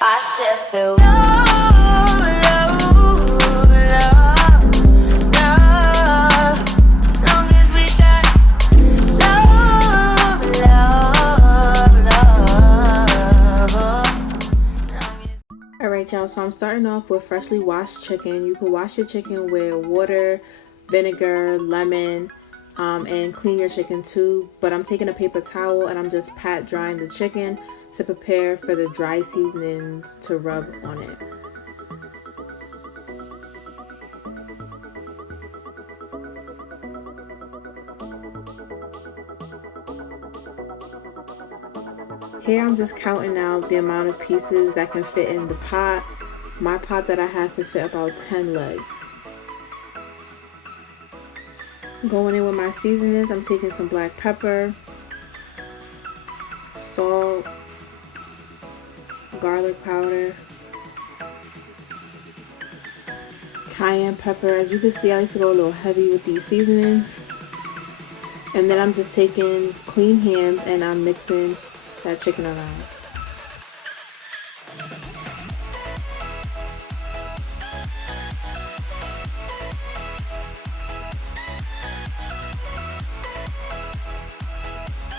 I should feel long as we got love. Alright y'all, so I'm starting off with freshly washed chicken. You can wash your chicken with water, vinegar, lemon, and clean your chicken too. But I'm taking a paper towel and I'm just pat drying the chicken to prepare for the dry seasonings to rub on it. Here I'm just counting out the amount of pieces that can fit in the pot. My pot that I have can fit about 10 legs. Going in with my seasonings, I'm taking some black pepper, salt, garlic powder, cayenne pepper. As you can see, I like to go a little heavy with these seasonings. And then I'm just taking clean hands and I'm mixing that chicken around.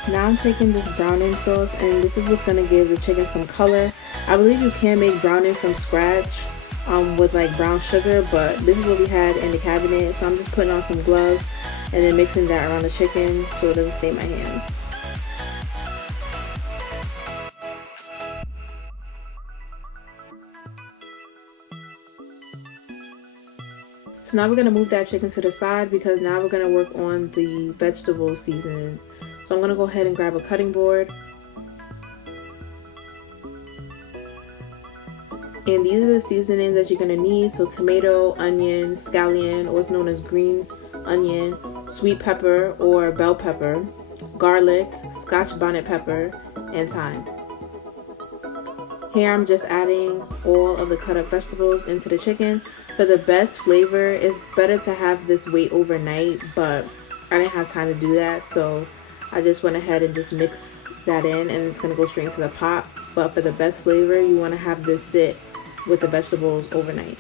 Now I'm taking this browning sauce, and this is what's going to give the chicken some color. I believe you can make browning from scratch with like brown sugar, but this is what we had in the cabinet. So I'm just putting on some gloves and then mixing that around the chicken so it doesn't stain my hands. So now we're going to move that chicken to the side because now we're going to work on the vegetable seasonings. So I'm going to go ahead and grab a cutting board. And these are the seasonings that you're going to need. So tomato, onion, scallion, also known as green onion, sweet pepper or bell pepper, garlic, Scotch bonnet pepper, and thyme. Here I'm just adding all of the cut up vegetables into the chicken. For the best flavor, it's better to have this wait overnight, but I didn't have time to do that, so I just went ahead and just mixed that in, and it's going to go straight into the pot. But for the best flavor, you want to have this sit with the vegetables overnight.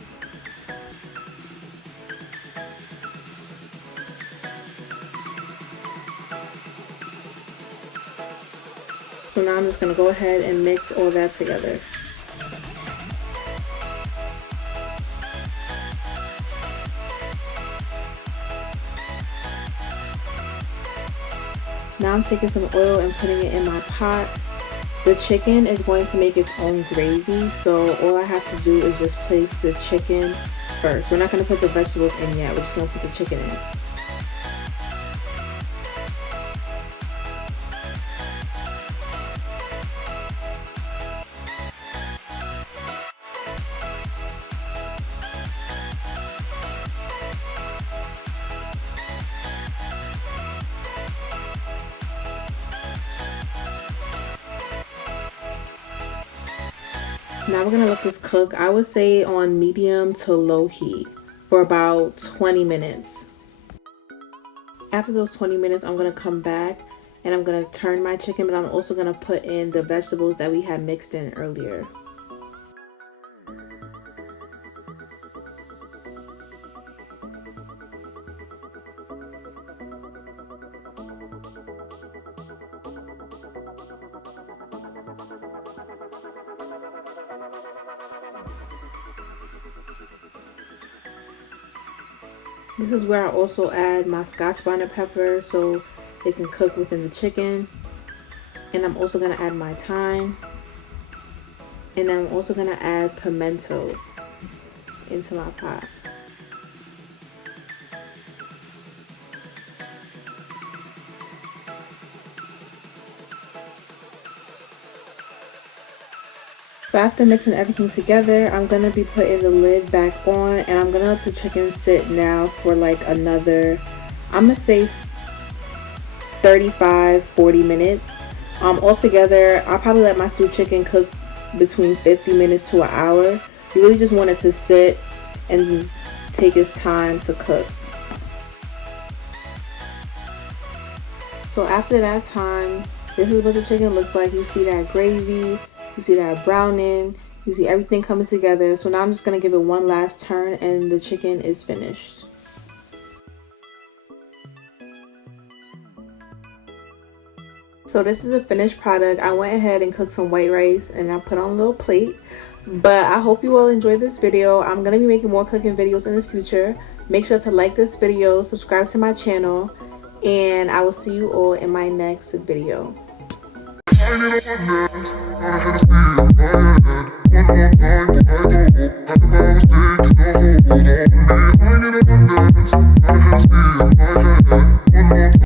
So now I'm just going to go ahead and mix all that together. Now I'm taking some oil and putting it in my pot. The chicken is going to make its own gravy, so all I have to do is just place the chicken first. We're not going to put the vegetables in yet, we're just going to put the chicken in. Now we're going to let this cook, I would say on medium to low heat for about 20 minutes. After those 20 minutes, I'm going to come back and I'm going to turn my chicken, but I'm also going to put in the vegetables that we had mixed in earlier. This is where I also add my Scotch bonnet pepper so it can cook within the chicken. And I'm also going to add my thyme. And I'm also going to add pimento into my pot. So after mixing everything together, I'm going to be putting the lid back on, and I'm going to let the chicken sit now for like another, I'm going to say 35-40 minutes. Altogether, I'll probably let my stewed chicken cook between 50 minutes to an hour. You really just want it to sit and take its time to cook. So after that time, this is what the chicken looks like. You see that gravy. You see that browning, You see everything coming together. So now I'm just going to give it one last turn and the chicken is finished. So this is a finished product. I went ahead and cooked some white rice and I put on a little plate. But I hope you all enjoyed this video. I'm going to be making more cooking videos in the future. Make sure to like this video, subscribe to my channel, and I will see you all in my next video.